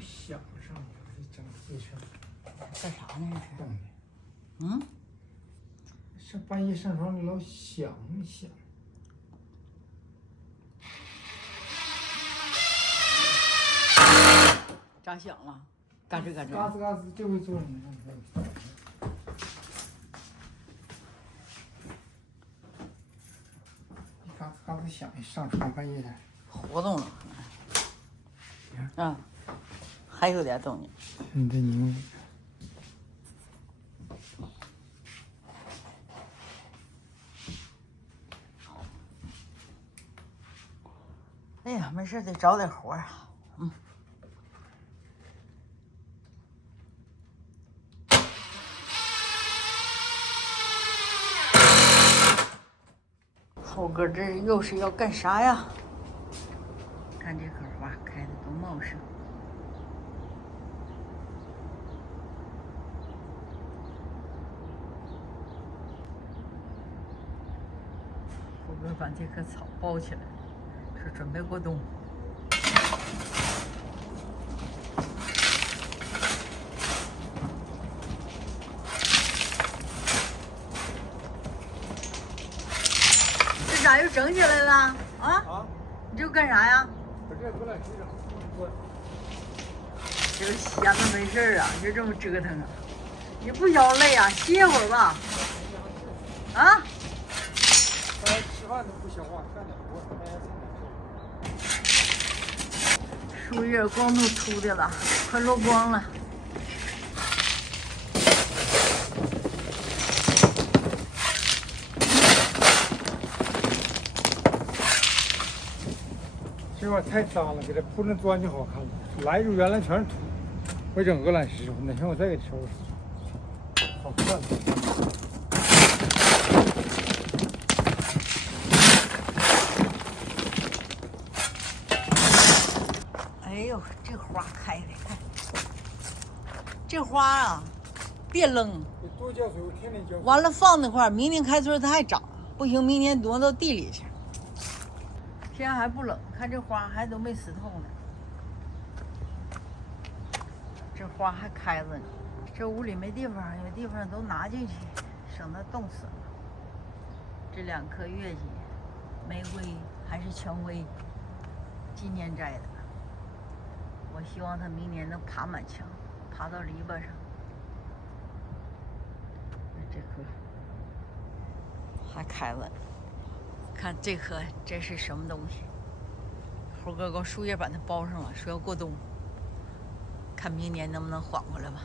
响上面，整一圈。干啥呢？这是？嗯？上半夜上床老响。咋响了？嘎吱嘎吱。嘎吱嘎吱，这回做什么？嘎吱嘎吱响，上床半夜的。活动了。啊，还有点动静。现在你。哎呀，没事，得找点活儿啊。嗯。猴哥这又是要干啥呀？看这棵花开的多茂盛。猴哥把这棵草包起来，是准备过冬。这咋又整起来了？啊？你这干啥呀？把这过来洗整。这个闲的没事啊，就这么折腾啊？你不腰累啊？歇会儿吧。啊？大家吃饭都不消化，干点活，大家树叶光都秃的了，快落光了。这块太脏了，给它铺上砖就好看了。来就原来全是土，我整鹅卵石，哪天我再给收拾。好看。哎呦，这花开的，看这花啊，别扔，多浇水，我天天浇水。完了放那块儿，明年开春它还长，不行，明年挪到地里去。天还不冷，看这花还都没死透呢，这花还开着呢。这屋里没地方，有地方都拿进去，省得冻死了。这2棵月季，玫瑰还是蔷薇，今年摘的。我希望它明年能爬满墙，爬到篱笆上。这棵还开了，看这棵这是什么东西？猴哥给我树叶把它包上了，说要过冬，看明年能不能缓过来吧，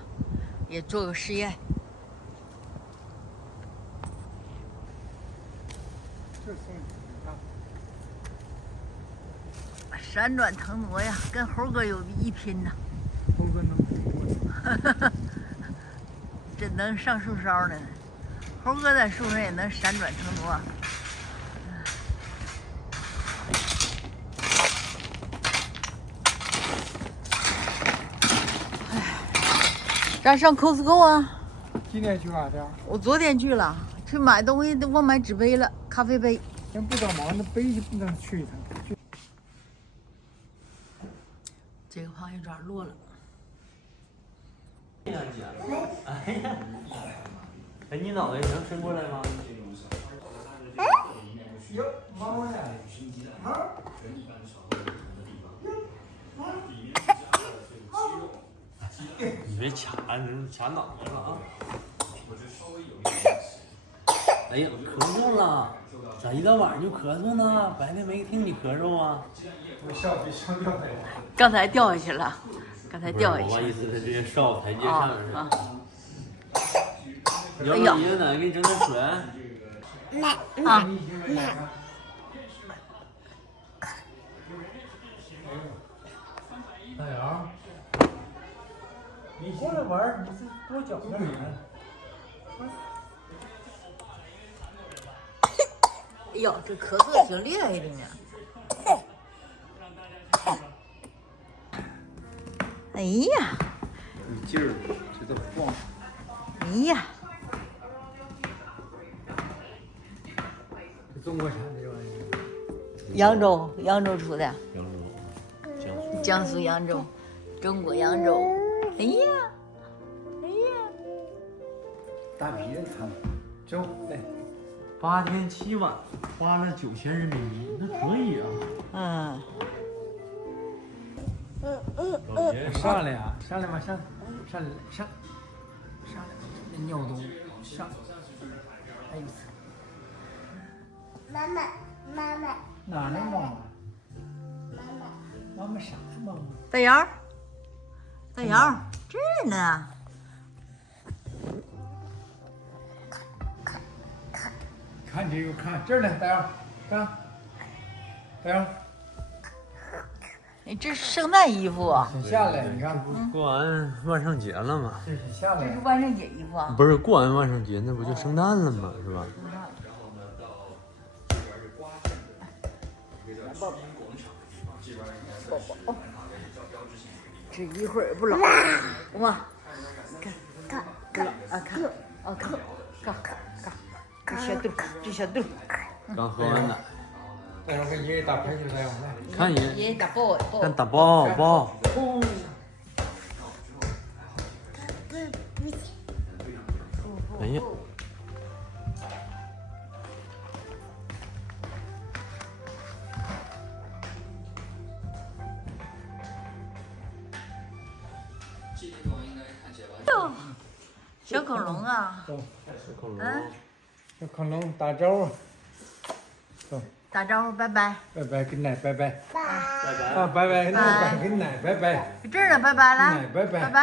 也做个试验。这松你看，闪转腾挪呀，跟猴哥有一拼呐。猴哥能这能上树梢呢，猴哥在树上也能闪转腾挪。咱上 Costco 啊？今天去哪去？我昨天去了，去买东西，忘买纸杯了，咖啡杯。先不找忙，那杯就不能去一趟。这个螃蟹爪落了。哎呀，哎，你脑袋能伸过来吗？哟，猫呢？啊？你别卡，你卡脑袋了啊！哎呀，咳嗽了，咋一到晚上就咳嗽呢？白天没听你咳嗽啊？我上吊台。刚才掉下去了，刚才掉下去。我意思是直接上台阶上面去。啊！你要不你爷奶给你整点水？啊！大杨，你过来玩，你是多搅点儿。哎呦，这咳嗽挺厉害的呢。哎呀！有劲儿，这都晃。哎呀！这中国产的这玩意儿。扬州出的。扬州，江苏扬州。中国扬州。哎呀，哎呀，大逼人看，走来。 8天7晚，花了9000人民币，那可以啊。上来呀，上来吧，上来，上来，那尿都上。哎呦！妈妈，哪来妈妈？妈妈啥妈妈？大姚，大姚，这儿呢。 看这个，看这儿呢，大姚，看，大姚，哎，这是圣诞衣服啊，先下来，你看，过完万圣节了嘛？这是下来这是，万圣节衣服啊。不是过完万圣节，那不就圣诞了吗？是吧？这一会儿不老，哇，看，看啊，看，哦看，这小豆，这小豆，刚喝完奶，大姚给爷爷打牌去，大姚来。看爷，爷爷打包看打包包。哎呀，小恐龙啊，走，恐龙。小恐龙打招呼，走，打招呼，拜拜。拜拜，跟奶拜拜。拜拜。啊，拜拜，那拜跟奶拜拜，这儿呢，拜拜了，奶拜拜。拜拜。